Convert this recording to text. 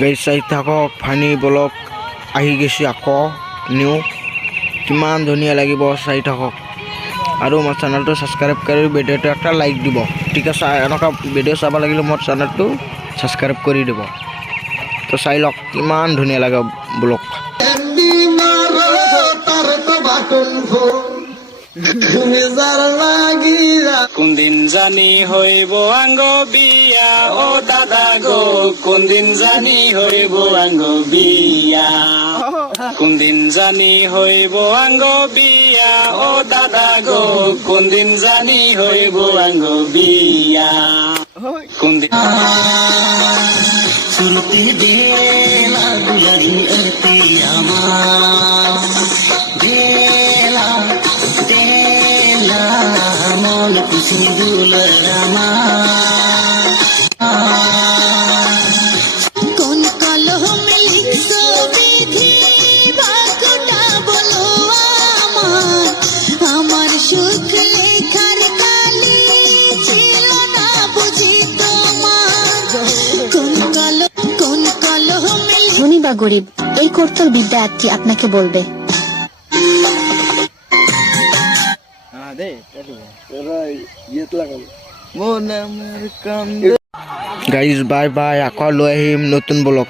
guys চাই থাকক funny blog আহি গৈছে আকৌ নিউ কিমান ধুনীয়া লাগিব চাই থাকক আৰু মোৰ চেনেলটো ছাবস্ক্ৰাইব কৰি ভিডিঅ'টো একটা লাইক দিব ঠিক আছে এনেকুৱা ভিডিঅ' চাব লাগিলে মোৰ চেনেলটো ছাবস্ক্ৰাইব কৰি দিব তো চাই লওক কিমান ধুনীয়া লাগে ব্লগ কোনদিন জানি হইব আঙ্গ বিয়া ও দাদা গো কোনদিন জানি হইব আঙ্গ বিয়া কোনদিন জানি হইব আঙ্গ বিয়া ও দাদা গো কোনদিন জানি হইব আঙ্গ বিয়া কোনদিন सुनती बेला दुलरी अर्ती आमा बेला बेला मन खुशी दुलरामा कौन कलह में लिखो विधि भागटा बोलो आमार आमार सुख लेखार काली ছিল না বুঝি তোমার কোন কলহ ধনী বা গরিব এই কর্তর বিদ্যা কি আপনাকে বলবে গাইজ বাই বাই আকৌ লৈ আহিম নতুন ব্লগ